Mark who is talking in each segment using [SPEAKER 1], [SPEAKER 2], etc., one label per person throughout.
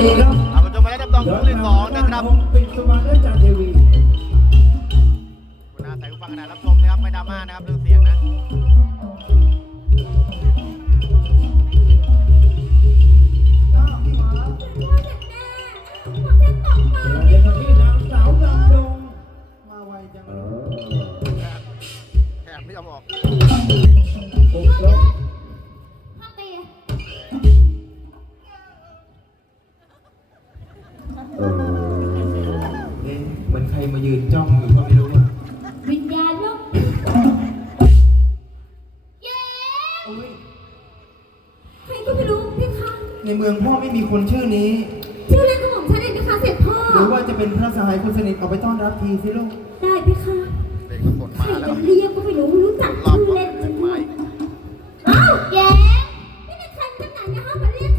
[SPEAKER 1] ดีครับ
[SPEAKER 2] เอามาชมมาแล้วจับตองคู่ที่สองนะครับ
[SPEAKER 1] ปิดสมาร์ทจากเทวี
[SPEAKER 2] คุณอาใส่หูฟังขนาดรับชมนะครับไม่ดราม่านะครับเรื่องเสียงนะ
[SPEAKER 1] เดี๋ยวพี่นางสาวลำดงมาไวจังเลย
[SPEAKER 2] แอบไม่ยอมออก
[SPEAKER 1] ปุ๊บลง จ้องอยู่ก็ไม่รู้อะ
[SPEAKER 3] วิญญาณลูกเย้
[SPEAKER 1] โอ้ย
[SPEAKER 3] ใครก็ไม่รู้พี่คะ
[SPEAKER 1] ในเมืองพ่อไม่มีคนชื่อนี้
[SPEAKER 3] ชื่อเล่นของผมฉันเองนะคะเสร็จพ่อ
[SPEAKER 1] หรือว่าจะเป็นพระสหายคนสนิทเอาไปต้อนรับทีสิลูก
[SPEAKER 3] ได้พี่คะ
[SPEAKER 2] เด็กมันกด
[SPEAKER 3] ใคร
[SPEAKER 2] มาแล้ว
[SPEAKER 3] จะเรียกก็ไม่รู้รู้จัก
[SPEAKER 2] รอบ
[SPEAKER 3] ชื่อ
[SPEAKER 2] รถ
[SPEAKER 3] เล่นจัง
[SPEAKER 2] ไม้
[SPEAKER 3] อ้าวแย้นี่เป็นใครที่ไหนนะคะมาเรียก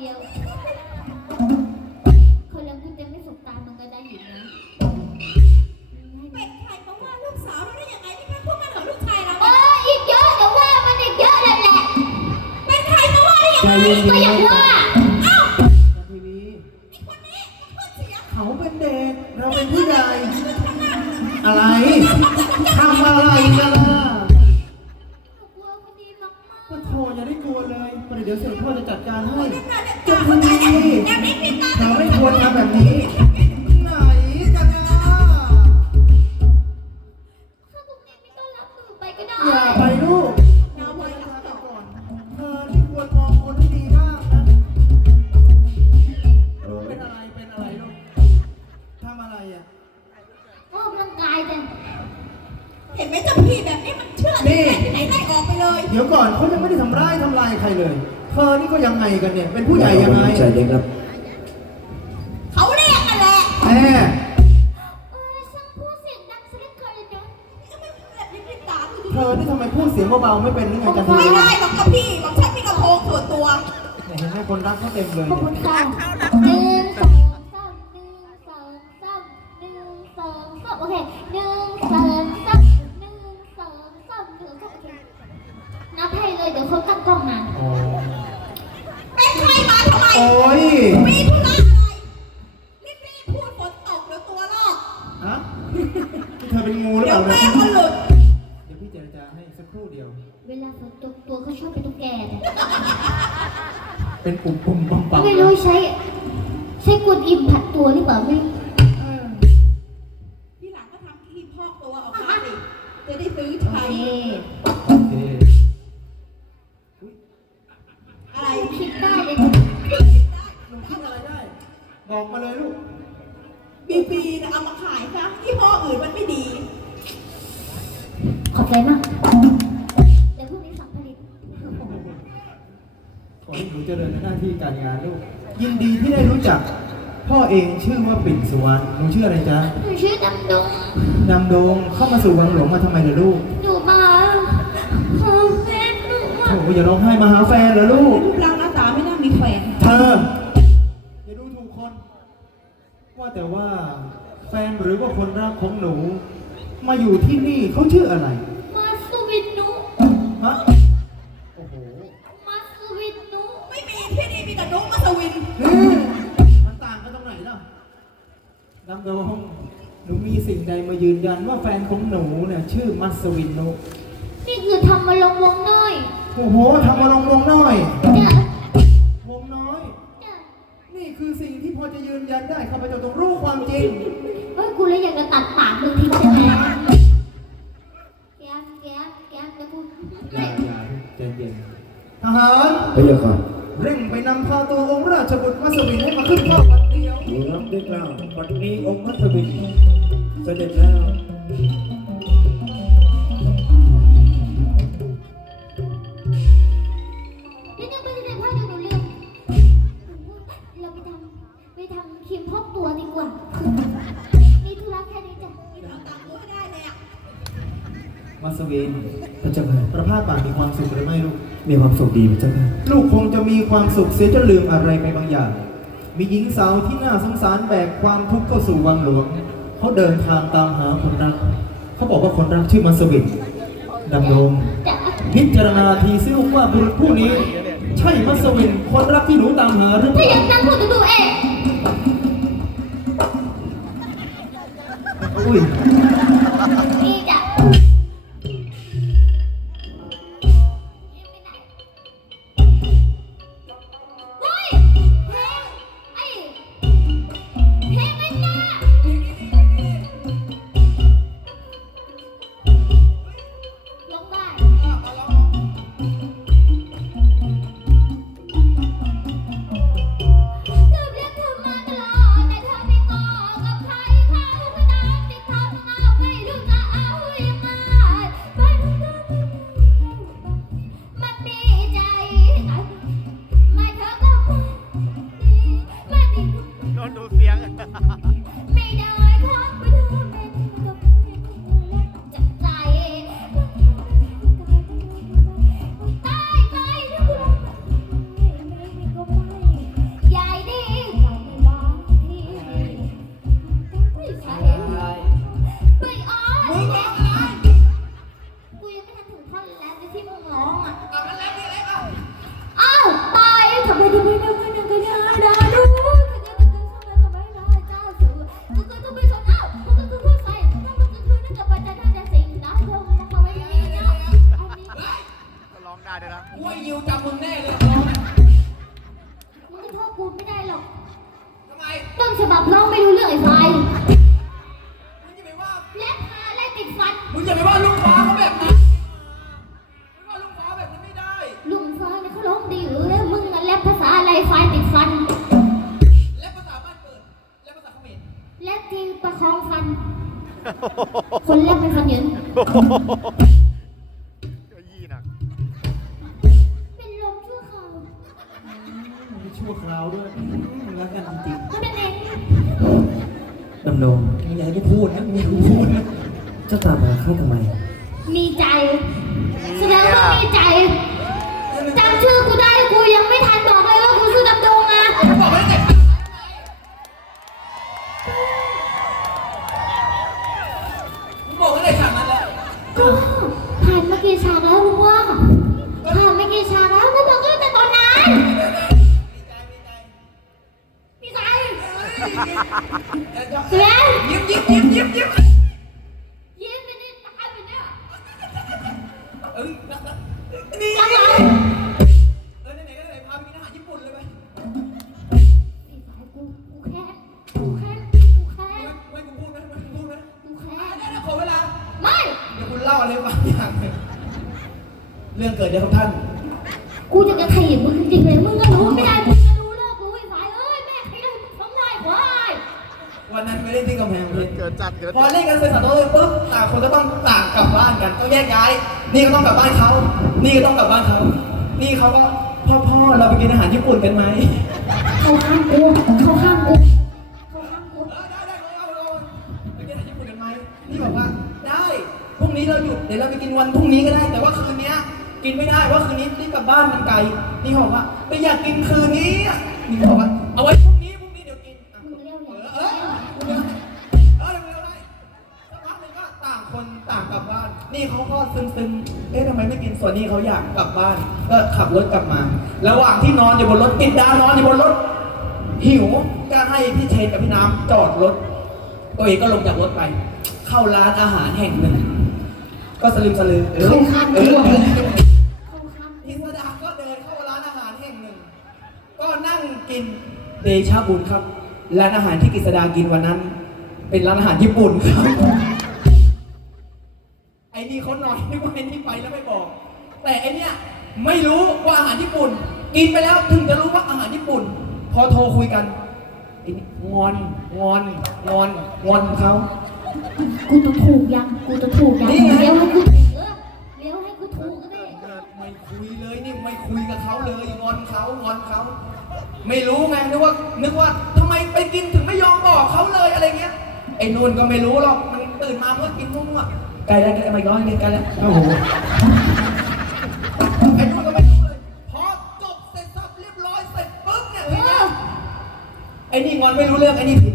[SPEAKER 3] เดียว
[SPEAKER 2] ค
[SPEAKER 3] นแล้วคุณจะไม่สบตามันก็ได้อยู่นะ
[SPEAKER 4] เป็นใครมาว่าลูกสาวเราได้ยังไงนี่แค่พูดมาเหรอลูกชายเรา
[SPEAKER 3] เอออีกเยอะเดี๋ยวว่ามันอีกเยอะเลยแหละ
[SPEAKER 4] เป็นใครมาว่าได้ยัง
[SPEAKER 1] ใจ
[SPEAKER 4] ไง
[SPEAKER 1] เย็น
[SPEAKER 3] ก็อย่างว่า
[SPEAKER 4] พี่แบ
[SPEAKER 1] บนี้
[SPEAKER 3] มัน
[SPEAKER 1] เชื่
[SPEAKER 4] อได้ที่ไหนไล่ออกไปเลย
[SPEAKER 1] เดี๋ยวก่อนเขายังไม่ได้ทำร้ายทำลายใครเลย เธอนี่ก็ยังไงกันเนี่ย เป็นผู้ใหญ่ยังไง
[SPEAKER 5] ใจเย็นครับ
[SPEAKER 4] เขาเรียกกันแหละ
[SPEAKER 1] แม่
[SPEAKER 3] เออช่างพูดเสียงดังซะเหลือเกินเลยเนาะ
[SPEAKER 4] ก็ไม่พูดแบบนี้พี่ตาดูดิ
[SPEAKER 1] เธอนี่ทำไมพูดเสียงเบาๆไม่เป็นหรือไงกันที
[SPEAKER 4] ไม่ได้หรอกครับพี่บอกฉันมีกระโปรงส่วนตัว
[SPEAKER 1] เห็นไหมคนรักเขาเต็มเลย
[SPEAKER 3] ขอบคุณ
[SPEAKER 1] เนี่ย
[SPEAKER 3] ค่ะ
[SPEAKER 4] ซื้อใช้
[SPEAKER 3] โอเค
[SPEAKER 1] โอเค
[SPEAKER 4] อะไร
[SPEAKER 3] คิดได้เลย
[SPEAKER 1] หนูคิดอะไรได้ บอกมาเลยลูก
[SPEAKER 4] บีบีนะเอามาขายซะยี่ห้ออื่นมันไม่ดี
[SPEAKER 3] ขอบใจมากเดี๋ยวพรุ่งนี้สั่งผลิต
[SPEAKER 1] ขอให้หนูเจริญในหน้าที่การงานลูก ยินดีที่ได้รู้จัก พ่อเองชื่อว่าปิ่นสุวรรณหนูชื่ออะไรจ๊ะ
[SPEAKER 3] หนูชื่อดำดง
[SPEAKER 1] นำโดงเข้ามาสู่วังหลวงมาทำไมล่ะลูก
[SPEAKER 3] หนูอะ
[SPEAKER 1] โอ้อย่าร้องไห้มาหาแฟนเหรอลูก
[SPEAKER 4] รูปร่างหน้าตาไม่น่ามีแฟน
[SPEAKER 1] เธออย่าดูถูกคน ว่าแต่ว่าแฟนหรือว่าคนรักของหนู มาอยู่ที่นี่เขาชื่ออะไร
[SPEAKER 3] มาสวินหนู
[SPEAKER 1] ฮะโอ้โห
[SPEAKER 3] มาสวินหนู
[SPEAKER 4] ไม่มีที่นี่มีแต่นุ๊กมัสวิน
[SPEAKER 1] เฮ้ยมันต่างกันตรงไหนล่ะดำโดงหนูมีสิ่งใดมายืนยันว่าแฟนของหนูเนี่ยชื่อมัสวินโน
[SPEAKER 3] นี่คือทำมาลงวงน้อย
[SPEAKER 1] โอ้โหทำมาลงลงน้อยลงน้อย นี่คือสิ่งที่พอจะยืนยันได้ข้าพเจ้าต้องรู้ความจริง
[SPEAKER 3] เฮ้ยกูเลยอยากจะตัดปากมึงทิ้งใช่ไหมแก๊บแก๊บแก๊บแล้กูอย่า
[SPEAKER 1] อ
[SPEAKER 5] ย่าใจเย็นทหารไปเยอะก่อน
[SPEAKER 1] เร่งไปนำพาตัวองค์ราชบุตรมัสวินให้มาขึ้นข้าวปัดเดียว
[SPEAKER 5] รับด้กล่าวบัดนี้องค์มัสวินเสด็จแล้ว
[SPEAKER 2] มั
[SPEAKER 1] สวิน
[SPEAKER 5] พระเจ้าค่ะ
[SPEAKER 1] ประพาสป่านมีความสุขหรือไม่ลูก
[SPEAKER 5] มีความสุขดีพระเจ้าค่ะ
[SPEAKER 1] ลูกคงจะมีความสุขเสียจนลืมอะไรไปบางอย่าง มีหญิงสาวที่น่าสงสารแบกความทุกข์เข้าสู่วังหลวง เขาเดินทางตามหาคนรัก เขาบอกว่าคนรักชื่อมัสวินดำรง
[SPEAKER 2] จ้ะ
[SPEAKER 1] พิจารณาทีซิลูกว่าบุรุษผู้นี้ ใช่มัสวินคนรักที่หนูตามหาหรือ
[SPEAKER 2] ถ้า
[SPEAKER 1] เป
[SPEAKER 2] อ
[SPEAKER 1] ล่า
[SPEAKER 2] ยากนั่งพูดดูเอง
[SPEAKER 1] อุ้
[SPEAKER 3] ย
[SPEAKER 2] ต้นฉบับร้องไม่รู้เรื่องไอ้ไฟ
[SPEAKER 6] มึงจะไปว่า
[SPEAKER 2] และพาและติดฟัน
[SPEAKER 6] มึงจะไปว่าลูกฟ้าเขาแบบนั้นไม่ว่าลูกฟ้าแบบนั้นไม่ได้
[SPEAKER 2] ลุงไฟเนี่ยเขาร้องดีหรือแล้วมึงอะแลบภาษาอะไรไฟติดฟัน
[SPEAKER 6] และภาษาบ้านเกิด และภาษาเขมร
[SPEAKER 2] แลบที่ประคองฟัน คนแลบเป็นฟันเหยิน
[SPEAKER 3] ก็
[SPEAKER 5] ไป
[SPEAKER 6] กินวันพรุ่งนี้ก็ได้ แต่ว่าคืนเนี้ยกินไม่ได้ว่าคืนนี้รีบกลับบ้านมันไกลนี่เขาบอกว่าไม่อยากกินคืนนี้อะนี่เขาบอกว่าเอาไว้พรุ่งนี้พรุ่งนี้เดี๋ยวกินอะ
[SPEAKER 2] มึงเรีย
[SPEAKER 6] เอ
[SPEAKER 2] เนี่ย
[SPEAKER 6] อเออเออเออเลยวให้สักพักหนึ่งก็ต่างคนต่างกลับบ้าน นี่เขาก็ซึมซึมๆเอ๊ะทำไมไม่กินส่วนนี้เขาอยากกลับบ้าน ก็ขับรถกลับมา ระหว่างที่นอนอยู่บนรถติดดาวนอนอยู่บนรถ หิวก็ให้พี่เชนกับพี่น้ำจอดรถตัวเองก็ลงจากรถไป เข้าร้านอาหารแห่งหนึ่ง ก็สลืมสลือเออเออเออ
[SPEAKER 2] เขาข้าง
[SPEAKER 6] พิสดารก็เดินเข้าร้านอาหารแห่งหนึ่ง ก็นั่งกินเดชาบุญครับ ร้านอาหารที่กฤษดากินวันนั้น เป็นร้านอาหารญี่ปุ่นครับ ไอ้นี่เขาหน่อยนึกว่าไอ้นี่ไปแล้วไม่บอก แต่ไอ้เนี่ยไม่รู้ว่าอาหารญี่ปุ่น กินไปแล้วถึงจะรู้ว่าอาหารญี่ปุ่น พอโทรคุยกันไอ้นี่งอนงอนงอนงอนเขา
[SPEAKER 3] กูจะถูกยัง กูจะถูกยัง
[SPEAKER 6] นี่ไง
[SPEAKER 3] เลี้ยวให้กูถูกเออเลี้ยวให้กูถูกก็ได้
[SPEAKER 6] ไม่คุยเลยนี่ไม่คุยกับเขาเลยงอนเขางอนเขา ไม่รู้ไงนึกว่า นึกว่าทำไมไปกินถึงไม่ยอมบอกเขาเลยอะไรเงี้ย ไอ้นุ่นก็ไม่รู้หรอก มันตื่นมาเพื่อกินมั่วๆไกลแล้วไกลแล้วไม่ย้อนไกลแล้ว
[SPEAKER 1] โอ้โห
[SPEAKER 6] ไอ้นุ่นก็ไม่รู้เลย พอจบเสร็จสับเรียบร้อยเสร็จปุ๊บเนี่ย
[SPEAKER 3] เออ
[SPEAKER 6] ไอ้นี่งอนไม่รู้เรื่องไอ้นี่ผิด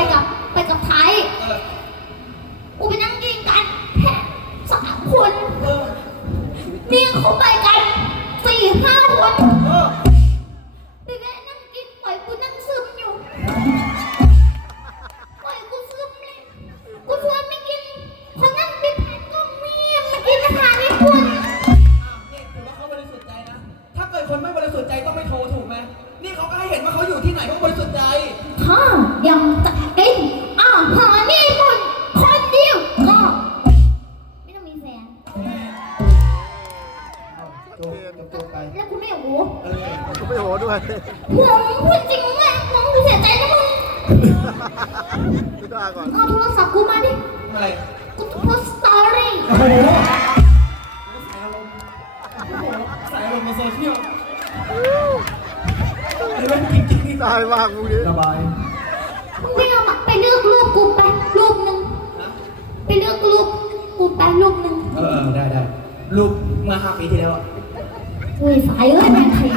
[SPEAKER 6] เรื่
[SPEAKER 3] น
[SPEAKER 6] จริ
[SPEAKER 3] ง
[SPEAKER 6] ๆ
[SPEAKER 2] ตายมากมึงนี้
[SPEAKER 1] ระบาย
[SPEAKER 3] มึงไม่เอาไปเลือกรูปกูไปรูปหนึ่งไปเลือกรูปกูไปรูปหนึ่ง
[SPEAKER 6] เออได้ได้รูปเมื่อห้าปีที่แล้วอะ
[SPEAKER 3] อุ้ยสายเอ้ยแม่ง
[SPEAKER 6] เขี
[SPEAKER 3] ย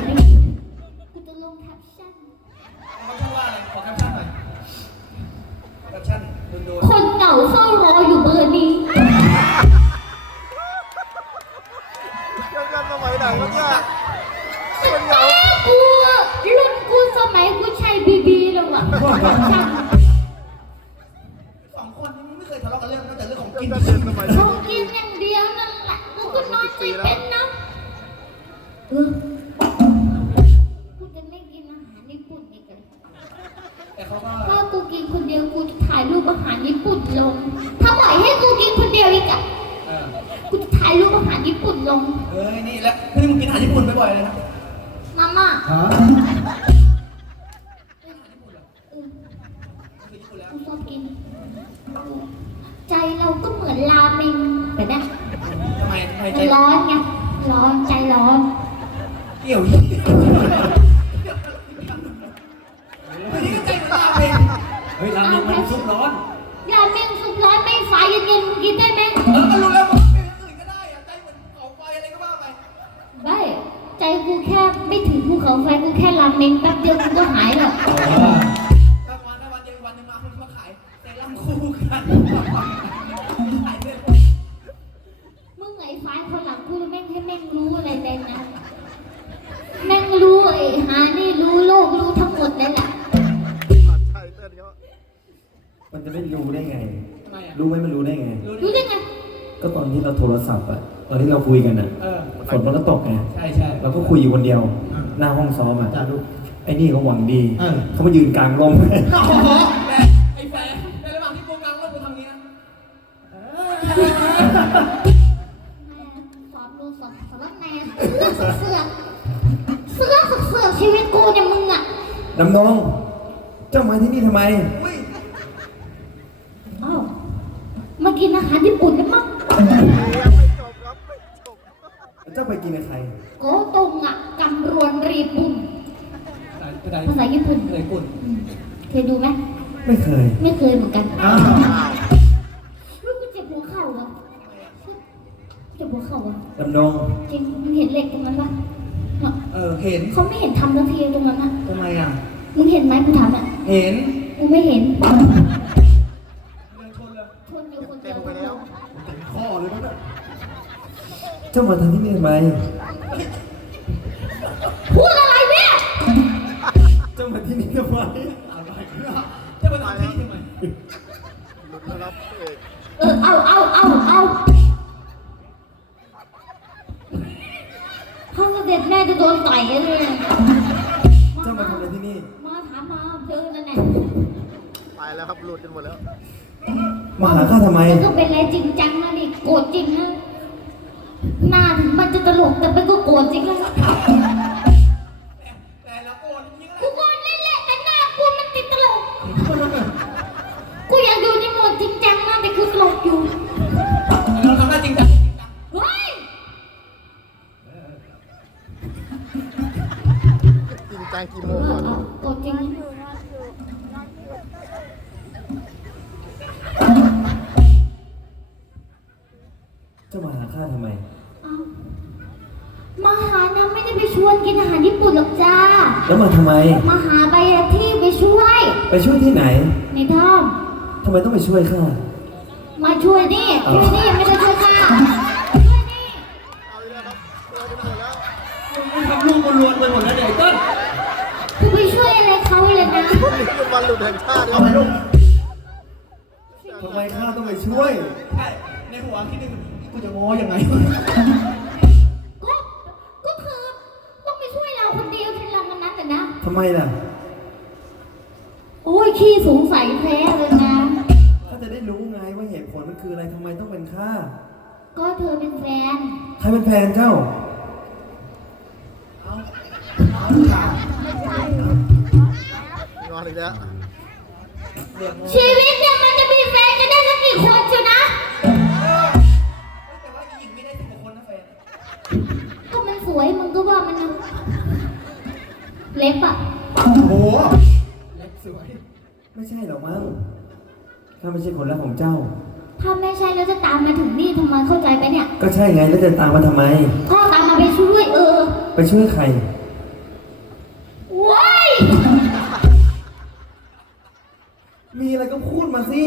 [SPEAKER 3] ายรูปอาหารญี่ปุ่นลง เอ้ยนี่
[SPEAKER 6] แหละนี่มึงกินอาหารญี่ปุ่นบ่อยๆเลยนะ
[SPEAKER 3] มาม่า
[SPEAKER 1] ฮะ
[SPEAKER 3] เออ
[SPEAKER 6] คือญี่ปุ่นแล้ว
[SPEAKER 3] กูชอบกิน ใจเราก็เหมือนราเมงแบบนี้
[SPEAKER 6] ทำไมทำไมใจ
[SPEAKER 3] มันร้อนไง ร้อนใจร้อน
[SPEAKER 6] เกี่ยวยี่วันนี้ก็ใจมันตามเอง
[SPEAKER 1] เฮ้ยร้านนี้มันซุปร้อน
[SPEAKER 3] ราเมงสุกร้อนไม่ไฟเย็นๆมึงกินได้ไหม
[SPEAKER 6] เออก็รู้แล้ว กู
[SPEAKER 3] แค่ไม่ถึงภูเขาไฟกูแค่ราเมงแป๊บเดียวกูก็หายแล้ว
[SPEAKER 6] ถ้าวันถ้าวันเดียววันหนึงมาคุณมาขายเซรั่มคู่กันขายเพื่อน
[SPEAKER 3] มึงไอ้ไฟคนหลังกูแม่งให้แม่งรู้อะไรเลยนะ แม่งรู้ไอ้หานี่รู้โลกรู้ทั้งหมดเลยแหละ
[SPEAKER 2] ผัดไทยเต้นเขา
[SPEAKER 5] มันจะไม่รู้ได้ไง
[SPEAKER 6] ทำไมอะ
[SPEAKER 5] รู้ไหมมันรู้ได้ไง
[SPEAKER 3] รู้ได้ไง
[SPEAKER 5] ก็ตอนที่เราโทรศัพท์อะ ตอนที่เราคุยกันอะฝนมันก็ตกไง
[SPEAKER 6] ใช่ใช่
[SPEAKER 5] เราก็คุยอยู่คนเดียว หน้าห้องซ้อมอะไอ้นี่เขาหวังดี
[SPEAKER 1] เขา
[SPEAKER 5] มายืนกลางล้
[SPEAKER 6] โไอ้แฟน
[SPEAKER 3] ในระหว่างที่กู
[SPEAKER 5] กำลังเล่ากูทำงี้
[SPEAKER 6] นะ
[SPEAKER 3] อบดูสอบสำนักนาอง
[SPEAKER 5] เสือเสืออชีวิตกูเนี่
[SPEAKER 3] ยมึงอะดำน
[SPEAKER 6] อง เจ้า
[SPEAKER 3] มาที่นี่
[SPEAKER 6] ทำ
[SPEAKER 3] ไม เคยดูไหม
[SPEAKER 5] ไม่เคย
[SPEAKER 3] ไม่เคยเหมือนกัน
[SPEAKER 1] อ้าว
[SPEAKER 3] รู้กูเจ็บหัวเข่าอะเจ็บหัวเข่าอะ
[SPEAKER 5] ดำนง
[SPEAKER 3] จริงมึงเห็นเหล็กตรงนั้นปะน่ะ
[SPEAKER 6] เออเห็น
[SPEAKER 3] เขาไม่เห็นทำนาทีตรงนั้นอะ
[SPEAKER 6] ทำไมอะ
[SPEAKER 3] มึงเห็นไหมกูถามอะ
[SPEAKER 6] เห็น
[SPEAKER 3] กูไม่เห็น
[SPEAKER 6] เดินชนเลย
[SPEAKER 3] ชนอยู่คนเดี
[SPEAKER 2] เต็
[SPEAKER 3] ย
[SPEAKER 2] ม
[SPEAKER 3] ว
[SPEAKER 2] ไปแล้ว
[SPEAKER 1] เต็มข้อเลยนะเนี่ย
[SPEAKER 5] เจ้ามาที่นี่ทำไม
[SPEAKER 3] พูดอะไรเนี่ย
[SPEAKER 5] เจ้ามาที่นี่ทำไม
[SPEAKER 1] อะไรเนี่ย
[SPEAKER 6] จะมาทำที่นี่ทำไม
[SPEAKER 2] หลุดแล้วครับเอก
[SPEAKER 3] เออเอาเอาเอาเอาพ่อเสด็จแม่จะโดนต่อยเลย
[SPEAKER 5] เจ้ามาทำอะไรที่นี่
[SPEAKER 3] มาถามมาเธอนั่นแหละ
[SPEAKER 2] ไปแล้วครับหลุดกันหมดแล้ว
[SPEAKER 5] มาหาข้าทำไม
[SPEAKER 3] มันก็เป็นอะไรจริงจังนะนี่โกรธจริงนะหน้าถึงมันจะตลกแต่มันก็โกรธจริงนะ จริงจังกี่
[SPEAKER 2] โม
[SPEAKER 3] เองอ
[SPEAKER 2] ก่อน
[SPEAKER 3] เอาโกรธจริงนะ
[SPEAKER 5] เจ้ามาหาข้าทำไม
[SPEAKER 3] เอามาหานะไม่ได้ไปชวนกินอาหารญี่ปุ่นหรอกจ้า
[SPEAKER 5] แล้วมาทำไม
[SPEAKER 3] มาหาใบที่ไปช่วย
[SPEAKER 5] ไปช่วยที่ไหน
[SPEAKER 3] ในถ้ำ
[SPEAKER 5] ทำไมต้องไปช่วยข้า
[SPEAKER 3] มาช่วยนี่ช่วยนี่ไม่ได้ช่วยข้าช่วยนี่
[SPEAKER 2] เอาอีกแล้วครับเจอกันหมดแล้ว
[SPEAKER 6] มึงทำลูกมันรวนไปหมดแล้วเนี่ยไอ้เต้น
[SPEAKER 3] กู ไปช่วยอะไรเขาเลยนะ
[SPEAKER 2] นี่เป็นวันหลุดแห่งชาติค
[SPEAKER 1] เอา
[SPEAKER 2] รับ
[SPEAKER 1] ไปลูก
[SPEAKER 5] ทำไมข้าต้องไปช่วย
[SPEAKER 6] ใช่ในหัวคิดนึงกูจะง้อยังไง
[SPEAKER 3] ก็ ก็คือต้องไปช่วยเราคนเดียวที่เรามันนั้นแต่นะ
[SPEAKER 5] ทำไมล่ะ
[SPEAKER 3] โอ้ยขี้สงสัยแท้เลยนะ
[SPEAKER 5] ข้าจะได้รู้ไงว่าเหตุผลมันคืออะไรทำไมต้องเป็นข้า
[SPEAKER 3] ก็เธอเป็นแฟน
[SPEAKER 5] ใครเป็นแฟนเจ้า
[SPEAKER 2] นอ นอีกแล้ว
[SPEAKER 3] ชีวิตเนี่ยมันจะมีแฟนกันได้สักกี่คนเชียวนะ
[SPEAKER 6] แต่ว่าหญิงไม่ได้สิบกว่าคนนะแฟน
[SPEAKER 3] ก็มันสวยมึงก็ว่ามันนะเล็บอะ
[SPEAKER 1] โอ้โหเล็กสวย
[SPEAKER 5] ไม่ใช่หรอกมั้งข้าไม่ใช่คนรักของเจ้า
[SPEAKER 3] ถ้าไม่ใช่แล้วจะตามมาถึงนี่ทำไมเข้าใจไหมเนี่ย
[SPEAKER 5] ก็ใช่ไงแล้วจะตามมาทำไม
[SPEAKER 3] ก็ตามมาไปช่วยเออ
[SPEAKER 5] ไปช่วยใคร มีอะไรก็พูดมาสิ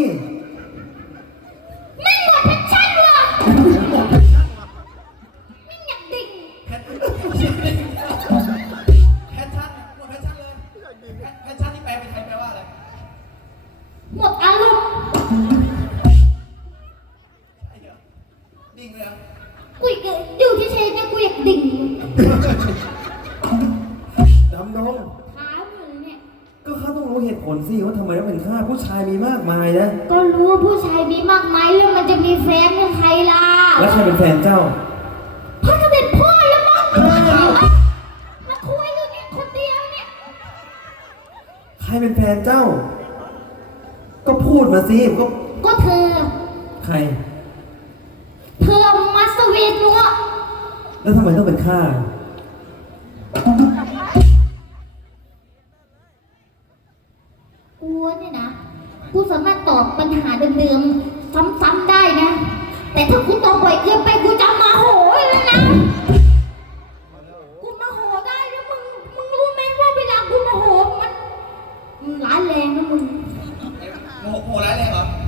[SPEAKER 3] ง
[SPEAKER 6] รู้เห
[SPEAKER 5] ตุผลสิว่าทำไมต้องเป็นข้าผู้ชายมีมากมายนะ
[SPEAKER 3] ก็รู้ว่าผู้ชายมีมากมายแล้วมันจะมีแฟนกับใครล่ะ
[SPEAKER 5] แล้วใครเป็นแฟนเจ้า
[SPEAKER 3] พระเสด็จพ่อแล้วมั้งมาคุยอยู่เนี่ยคนเดียวเนี่ย
[SPEAKER 5] ใครเป็นแฟนเจ้า ก็พูดมาสิก็
[SPEAKER 3] ก็เธอ
[SPEAKER 5] ใคร
[SPEAKER 3] เธอมัสวีนัว
[SPEAKER 5] แล้วทำไมต้องเป็นข้า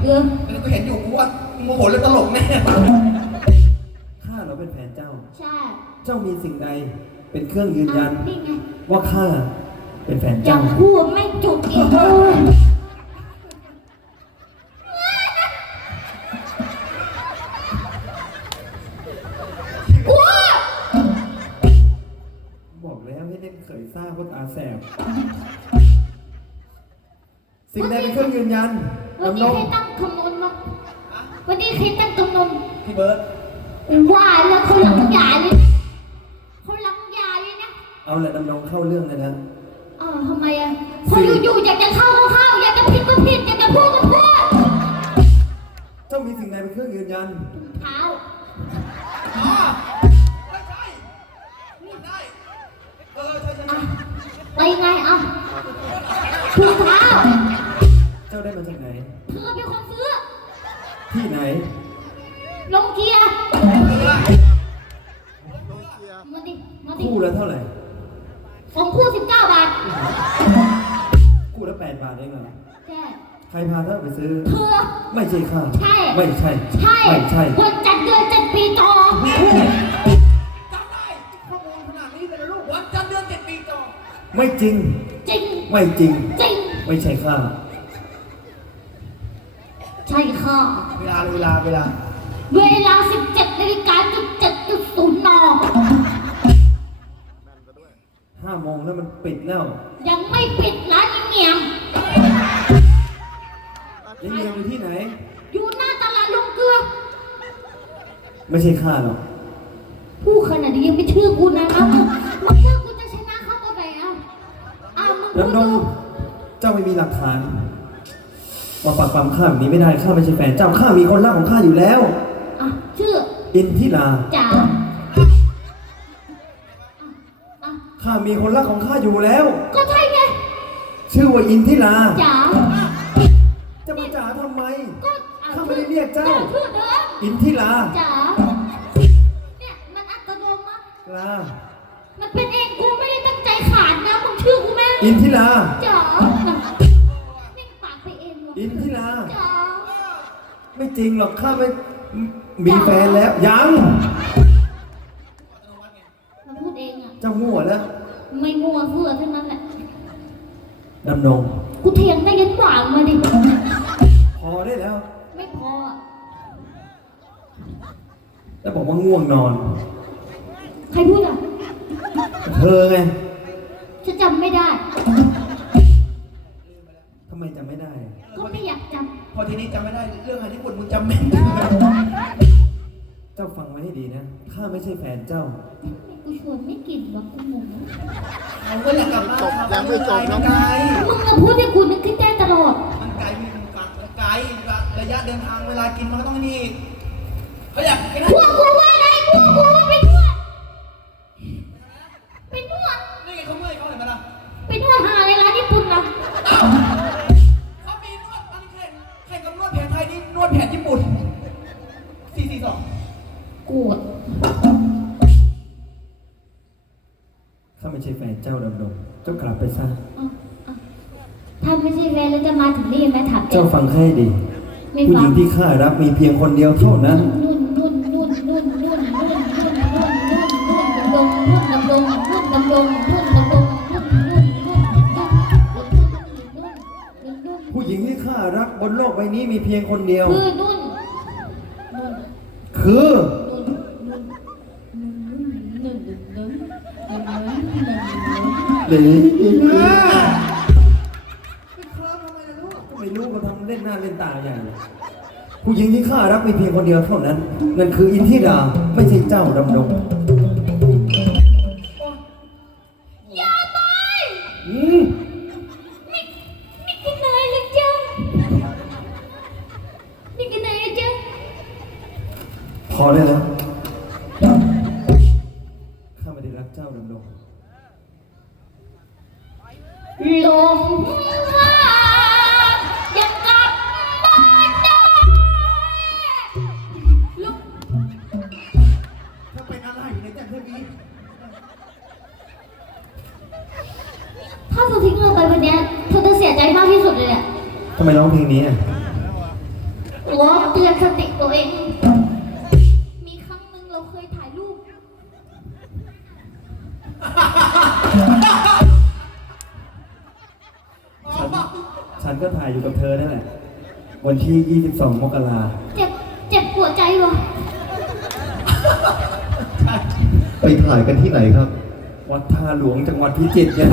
[SPEAKER 3] เหร
[SPEAKER 6] อ
[SPEAKER 3] เออ
[SPEAKER 6] แล้วกูเห็นอยู่กูว่าโมโหเรื่องตลกแน่
[SPEAKER 5] ข้าเราเป็นแฟนเจ้า
[SPEAKER 3] ใช่
[SPEAKER 5] เจ้ามีสิ่งใดเป็นเครื่องยืนยัน
[SPEAKER 3] อะนี่ไง
[SPEAKER 5] ว่าข้าเป็นแฟน
[SPEAKER 3] ยั
[SPEAKER 5] เจ้า
[SPEAKER 3] งพูดไม่จบอีกเลย ถุงเท้า
[SPEAKER 5] เจ้าได้มาจากไหน
[SPEAKER 3] เธอเป็นคนซื้อ
[SPEAKER 5] ที่ไหน
[SPEAKER 3] ลงเกียร์
[SPEAKER 2] ลงเกียร์
[SPEAKER 3] มาดิมาดิ
[SPEAKER 5] คู่ละเท่าไหร่
[SPEAKER 3] สองคู่สิบเก้าบาท
[SPEAKER 5] คู่ละแปดบาทเองเหรอ
[SPEAKER 3] ใช่
[SPEAKER 5] ใครพาเธอไปซื้อ
[SPEAKER 3] เธอ
[SPEAKER 5] ไม่ใช่ข้า
[SPEAKER 3] ใช่
[SPEAKER 5] ไม่ใช่
[SPEAKER 3] ใช่
[SPEAKER 5] ไม่ใช่
[SPEAKER 3] วันจัดเดือนจัดปีจอ
[SPEAKER 6] จำได้ข้อมูลขนาดนี้เลยนะลูกวันจันทร์เดือนเจ็ดปีจอ
[SPEAKER 5] ไม่จริง
[SPEAKER 3] จริง
[SPEAKER 5] ไม่จริง
[SPEAKER 3] จริง
[SPEAKER 5] ไม่ใช่ข้า
[SPEAKER 3] ใช่ค่ะ
[SPEAKER 6] เวลาเวลาเวลา
[SPEAKER 3] เวลา 17นาฬิกาจุดเจ็ดจุดศูนย์น
[SPEAKER 5] ห้าโมงแล้วมันปิดแล้ว
[SPEAKER 3] ยังไม่ปิดร้านยังเงียง
[SPEAKER 5] ยังเงียบอยู่ที่ไหน
[SPEAKER 3] อยู่หน้าตลาดลงเกลือ
[SPEAKER 5] ไม่ใช่ข้าหรอก
[SPEAKER 3] ผู้ขนาดนี้ยังไม่เชื่อกูนะเอา อะมึงพูด
[SPEAKER 5] น้ำน
[SPEAKER 3] ดู
[SPEAKER 5] มเจ้าไม่มีหลักฐานมาปักปั๊มข้าแบบนี้ไม่ได้ข้าไม่ใช่แฟนเจ้าข้ามีคนรักของข้าอยู่แล้ว
[SPEAKER 3] อะชื่อ
[SPEAKER 5] อินทิรา
[SPEAKER 3] จ๋าอะ
[SPEAKER 5] ข้ามีคนรักของข้าอยู่แล้ว
[SPEAKER 3] ก็ใช่ไง
[SPEAKER 5] ชื่อว่าอินทิรา
[SPEAKER 3] จ๋า
[SPEAKER 5] จะมาจ๋าทำไม
[SPEAKER 3] ก็อะ
[SPEAKER 5] ข้าไม่ได้เรียกเจ้า
[SPEAKER 3] ชื่อเดิม
[SPEAKER 5] อินทิรา
[SPEAKER 3] จ๋าเนี่ยมันอัตโนมัติ
[SPEAKER 5] ลา
[SPEAKER 3] มันเป็นเองกูไม่ได้ตั้ง ชื่อกูไหม
[SPEAKER 5] อินทิรา
[SPEAKER 3] จ๋านิ่งปากไปเองวะ
[SPEAKER 5] อินทิรา
[SPEAKER 3] จ๋า
[SPEAKER 5] ไม่จริงหรอกข้าไม่มีแฟนแล้ว ยัง
[SPEAKER 3] มันพูดเองอะ
[SPEAKER 5] เจ้างั่วแล้ว
[SPEAKER 3] ไม่งัวเฟื่อเท่านั้นแหละ
[SPEAKER 5] ดำนง
[SPEAKER 3] กูเถียงได้ยันหวางมาดิ
[SPEAKER 5] พอได้แล้ว
[SPEAKER 3] ไม่พออะ
[SPEAKER 5] แล้วบอกว่าง่วงนอน
[SPEAKER 3] ใครพูดอะ
[SPEAKER 5] เธอไง
[SPEAKER 3] ฉันจำไม่ได้
[SPEAKER 5] ทำไมจำไม่ได้
[SPEAKER 3] ก็ไม่อยากจ
[SPEAKER 6] พอทีนี้จำไม่ได้เรื่องอะไรที่ปวดมึงจำแม่น
[SPEAKER 5] เจ้าฟังไว้ให้ดีนะ ข้าไม่ใช่แฟนเจ้าำ
[SPEAKER 3] กูชวนไม่กินหรอกกูงง
[SPEAKER 6] เราก็อยากกลับบ้าน
[SPEAKER 2] จบยังไม่จบ
[SPEAKER 6] มั
[SPEAKER 2] นะ
[SPEAKER 6] นไกล
[SPEAKER 3] มึงก็พูดให้กูนึกขึ้นได้ตลอด
[SPEAKER 6] มันไกลมันไกลระยะเดินทางเวลากินมันก็ต้องนี่เขาอยากกิน
[SPEAKER 3] พวกกูว่าไงพวกกู
[SPEAKER 6] ข้าไม่
[SPEAKER 3] ใช่
[SPEAKER 5] แฟนเจ้าดำดงเจ้ากลับไปซะ
[SPEAKER 3] อะอะถ้าไม่ใช่แฟนแล้วจะมาถึงนี่ไหมถาม
[SPEAKER 5] เจ้าฟังให้ดี
[SPEAKER 3] ไม่
[SPEAKER 5] ผู้ห
[SPEAKER 3] ฟั
[SPEAKER 5] ญิ
[SPEAKER 3] ง
[SPEAKER 5] งที่ข้ารักมีเพียงคนเดียวเท่านั้น
[SPEAKER 3] นุ่นนุ่นนุ่นนุ่นนุ่นนุ่นนุ่นนุ่นนุ่นนุ่นดำดงนุ่นดำดงนุ่นดำดงนุ่นดำดงนุ่นนุ่นนุ่นนุ่นนุ่น
[SPEAKER 5] ผู้หญิงที่ข้ารักบนโลกใบนี้มีเพียงคนเดียว
[SPEAKER 3] คือนุ่นนุ่น
[SPEAKER 5] คือ
[SPEAKER 3] นุ่น
[SPEAKER 5] หรือ
[SPEAKER 6] เคลิ้มทำไมล่ะลูก
[SPEAKER 5] ไม่รู้มันทำเล่นหน้าเล่นตาใหญ่เลยผู้หญิงที่ข้ารักมีเพียงคนเดียวเท่านั้น นั่นคืออินทิราไม่ใช่เจ้าดำดง
[SPEAKER 3] อย่าไป
[SPEAKER 5] อืม
[SPEAKER 3] ไม่ไม่กินไหนเลยจ้ะไม่กินไหนเลยจ้ะ
[SPEAKER 5] พอได้แล้วข้าไม่ได้รักเจ้าดำดง
[SPEAKER 3] ลงว่ายังกลับบ้านได้ลุก
[SPEAKER 1] ถ้าเป็นอะไรในจันทวี
[SPEAKER 3] ถ้าเธอทิ้งเราไปวันเนี้ยเธอจะเสียใจมากที่สุดเลยแหละ
[SPEAKER 5] ทำไมร้องเพลงนี้อะิ
[SPEAKER 3] ตเนี่ย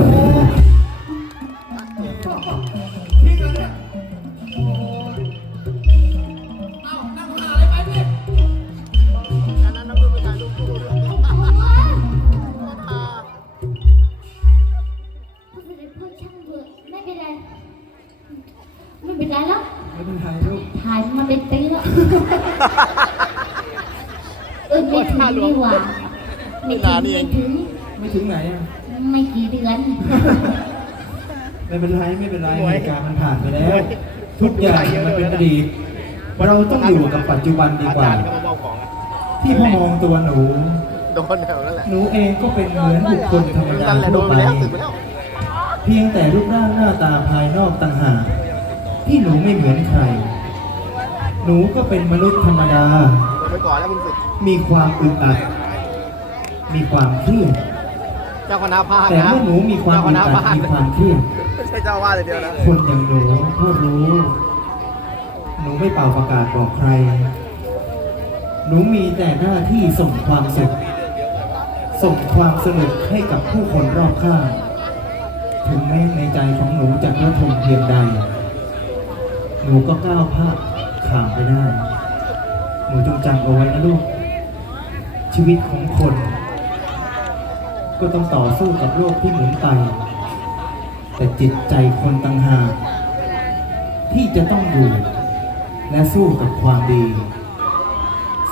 [SPEAKER 5] ไม่
[SPEAKER 3] เป็
[SPEAKER 1] นไร
[SPEAKER 6] ไม่
[SPEAKER 3] เป็นไรแล้ว
[SPEAKER 1] ไม่เป็นไรลูก
[SPEAKER 3] ถ่ายมาเป็นปีแล้วเออไม่ถึงดีกว่าไม่
[SPEAKER 1] นา
[SPEAKER 3] นนี่เอง
[SPEAKER 1] ไม่เป็นไรไม่เป็นไรเหตุการณ์มันผ่านไปแล้ว ทุกอย่างมันเป็นอดีตเราต้องอยู่กับปัจจุบันดี
[SPEAKER 2] อาก
[SPEAKER 1] ว่า
[SPEAKER 2] จารย์ก็มาเมาของอะ
[SPEAKER 1] ที่พ่อมองตัวหนู
[SPEAKER 2] โดนแถวนั่นแหละ
[SPEAKER 1] หนูเองก็เป็นเหมือนบุคคลธรรมดา
[SPEAKER 2] นั่นแหละโด
[SPEAKER 1] ทั่วนไป
[SPEAKER 2] ไปแล้วสึกไปแล้ว
[SPEAKER 1] เพียงแต่รูปร่างหน้าตาภายนอกต่างหากที่หนูไม่เหมือนใคร หนูก็เป็นมนุษย์ธรรมดา
[SPEAKER 2] โดนไปก่อนแล้วมึงสึก
[SPEAKER 1] มีความอึดอัด มีความเครียด
[SPEAKER 2] เจ้าคณะภาค
[SPEAKER 1] แต่
[SPEAKER 2] นะ
[SPEAKER 1] เมื่อหนูมีความ
[SPEAKER 2] เจ้าค
[SPEAKER 1] อึด
[SPEAKER 2] ณะ
[SPEAKER 1] อัด
[SPEAKER 2] ภาค
[SPEAKER 1] มีความเครียด
[SPEAKER 2] ไม่ใช่ เจ้าว่าเลยเดียวนะ
[SPEAKER 1] คนอย่างหนูก็รู้ หนูไม่เป่าประกาศบอกใคร หนูมีแต่หน้าที่ส่งความสุข ส่งความสนุกให้กับผู้คนรอบข้าง ถึงแม้ในใจของหนูจะระทมเพียงใด หนูก็ก้าวพลาดข้ามไปได้ หนูจงจำเอาไว้นะลูก ชีวิตของคน ก็ต้องต่อสู้กับโลกที่หมุนไป แต่จิตใจคนต่างหาก ที่จะต้องอยู่และสู้กับความดี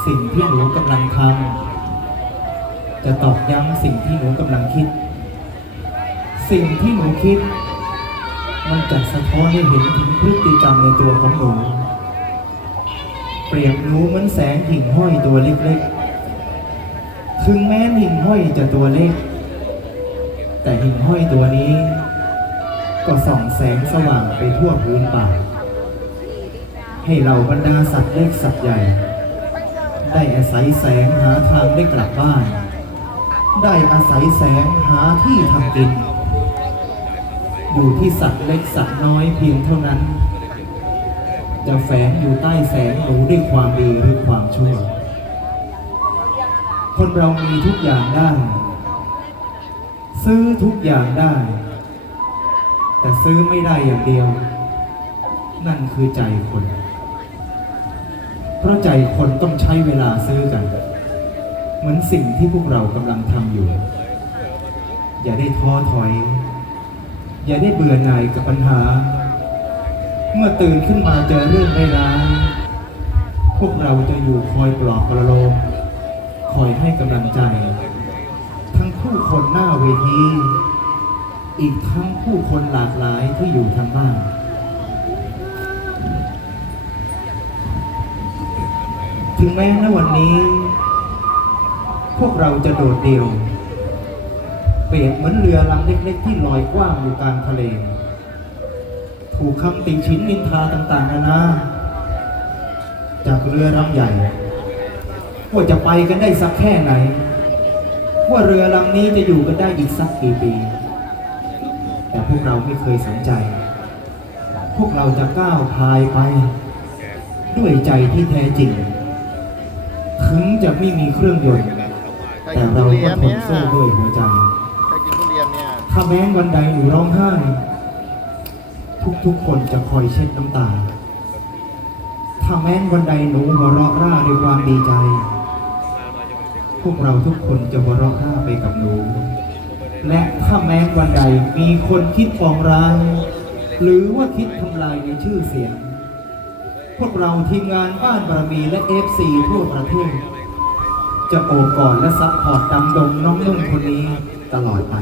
[SPEAKER 1] สิ่งที่หนูกำลังทำจะตอกย้ำสิ่งที่หนูกำลังคิด สิ่งที่หนูคิด มันจะสะท้อนให้เห็นถึงพฤติกรรมในตัวของหนู เปรียบหนูเหมือนแสงหิ่งห้อยตัวเล็กๆ ถึงแม้หิ่งห้อยจะตัวเล็ก แต่หิ่งห้อยตัวนี้ ก็ส่องแสงสว่างไปทั่วพื้นป่า ให้เราบรรดาสัตว์เล็กสัตว์ใหญ่ ได้อาศัยแสงหาทางได้กลับบ้าน ได้อาศัยแสงหาที่ทำกิน อยู่ที่สัตว์เล็กสัตว์น้อยเพียงเท่านั้น จะแฝงอยู่ใต้แสงหนูด้วยความดีหรือความชั่ว คนเรามีทุกอย่างได้ ซื้อทุกอย่างได้ แต่ซื้อไม่ได้อย่างเดียว นั่นคือใจคน เพราะใจคนต้องใช้เวลาซื้อกัน เหมือนสิ่งที่พวกเรากำลังทำอยู่ อย่าได้ท้อถอย อย่าได้เบื่อหน่ายกับปัญหา เมื่อตื่นขึ้นมาเจอเรื่องร้ายๆพวกเราจะอยู่คอยปลอบประโลมคอยให้กำลังใจ ทั้งผู้คนหน้าเวที อีกทั้งผู้คนหลากหลายที่อยู่ทางบ้าน ถึงแม้ในวันนี้ พวกเราจะโดดเดี่ยว เปรียบเหมือนเรือลำเล็กๆ ที่ลอยกว้างอยู่กลางทะเล ถูกคำติชิ้นนินทาต่างๆนานาจากเรือลำใหญ่ว่าจะไปกันได้สักแค่ไหน ว่าเรือลำนี้จะอยู่กันได้อีกสักกี่ปี แต่พวกเราไม่เคยสนใจ พวกเราจะก้าวพายไป ด้วยใจที่แท้จริง ถึงจะไม่มีเครื่องยนต์ แต่เราก็
[SPEAKER 2] น
[SPEAKER 1] ท
[SPEAKER 2] น
[SPEAKER 1] สู้ด้วยหัวใจ ถ้าแม้วันใดหนูร้องไห้ ทุกๆคนจะคอยเช็ดน้ำตา ถ้าแม้วันใดหนูหัวเราะร่าด้วยความดีใจ พวกเราทุกคนจะหัวเราะร่าไปกับหนู และถ้าแม้วันใดมีคนคิดปองร้ายหรือว่าคิดทำลายในชื่อเสียง พวกเราทีมงานบ้านบารมีและเอฟซีทั่วประเทศจะโอบกอดและซัพพอร์ตดำดงน้องนุ่งคนนี้ตลอดไป